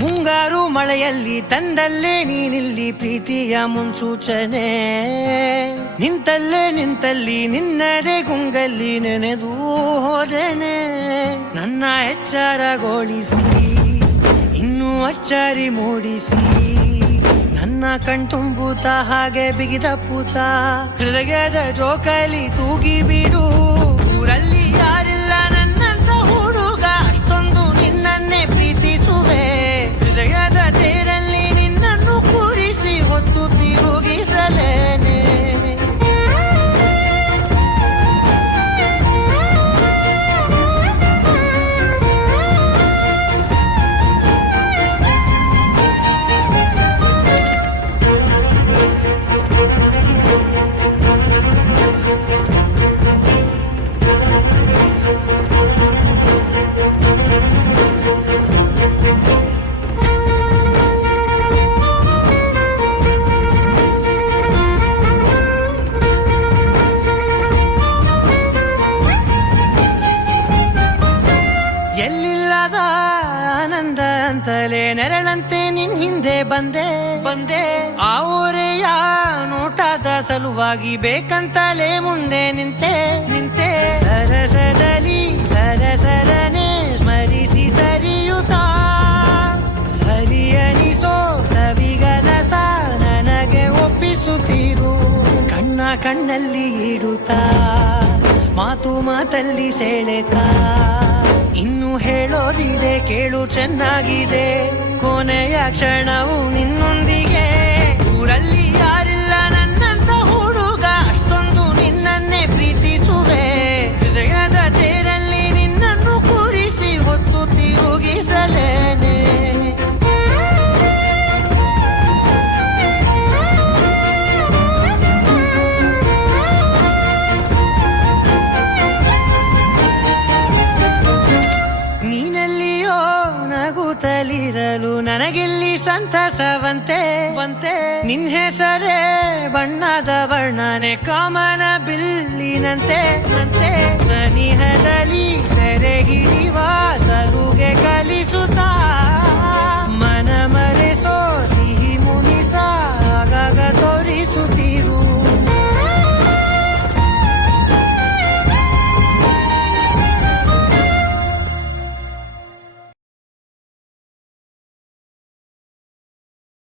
ಮುಂಗಾರು ಮಳೆಯಲ್ಲಿ ತಂದಲ್ಲೇ ನೀನಿಲ್ಲಿ ಪ್ರೀತಿಯ ಮುನ್ಸೂಚನೆ, ನಿಂತಲ್ಲಿ ನಿನ್ನದೇ ಗುಂಗಲ್ಲಿ ನೆನೆದು ಹೋದೆನೆ. ನನ್ನ ಎಚ್ಚರಗೊಳಿಸಿ ಇನ್ನೂ ಅಚ್ಚರಿ ಮೂಡಿಸಿ, ನನ್ನ ಕಣ್ತುಂಬುತ್ತ ಹಾಗೆ ಬಿಗಿದಪ್ಪುತ್ತ ಹೃದಯದ ಜೋಕಾಲಿ ತೂಗಿ ಬಿಡು. ಊರಲ್ಲಿ ಯಾರಿಲ್ಲ ನನ್ನಂತ ಹುಡುಗ, ಅಷ್ಟೊಂದು ನಿನ್ನನ್ನೇ ಪ್ರೀತಿಸುವೆ. ಹೃದಯದ ತೇರಲ್ಲಿ ನಿನ್ನನ್ನು ಕೂರಿಸಿ ಹೊತ್ತು ತಿರುಗಿಸಲೇನೆ. ಎಲ್ಲಿಲ್ಲದ ಆನಂದ ಅಂತಲೇ ನೆರಳಂತೆ ನಿನ್ ಹಿಂದೆ ಬಂದೆ. ಆ ಊರೆಯ ನೋಟದ ಸಲುವಾಗಿ ಬೇಕಂತಲೇ ಮುಂದೆ ನಿಂತೆ. ಸರಸರನೆ ಸ್ಮರಿಸಿ ಸರಿಯುತ್ತಾ, ಸರಿ ಅನಿಸೋ ಸವಿಗನಸ ನನಗೆ ಒಪ್ಪಿಸುತ್ತೀರು. ಕಣ್ಣಲ್ಲಿ ಇಡುತ್ತಾ, ಮಾತಲ್ಲಿ ಸೆಳೆತಾ, ಇನ್ನು ಹೇಳೋದಿದೆ ಕೇಳು ಚೆನ್ನಾಗಿದೆ. ಕೊನೆಯ ಕ್ಷಣವು ನಿನ್ನೊಂದಿಗೆ. ಊರಲ್ಲಿ ಯಾರಿಲ್ಲ ನನ್ನಂತ ಹುಡುಗ, ಅಷ್ಟೊಂದು ನಿನ್ನನ್ನೇ ಪ್ರೀತಿಸುವೆ. ಹೃದಯದ ತೇರಲ್ಲಿ ನಿನ್ನನ್ನು ಕೂರಿಸಿ ಹೊತ್ತು ತಿರುಗಿಸಲೇನೆ. ನೀನೆಲ್ಲಿಯೋ ನಗುತ್ತಲಿರಲು ನನಗಿಲ್ಲಿ ಸಂತಸವಂತೆ. ನಿನ್ ಹೆಸರೇ ಬಣ್ಣದ ವರ್ಣನೆ ಕಾಮನ ಬಿಲ್ಲಿನಂತೆ. ಸನಿಹದಲ್ಲಿ ಸೆರೆ ಹಿಡಿಯುವ ಸಲುಗೆ ಕಲಿಸುತ್ತಾ, ಮನ ಮರೆಸೋ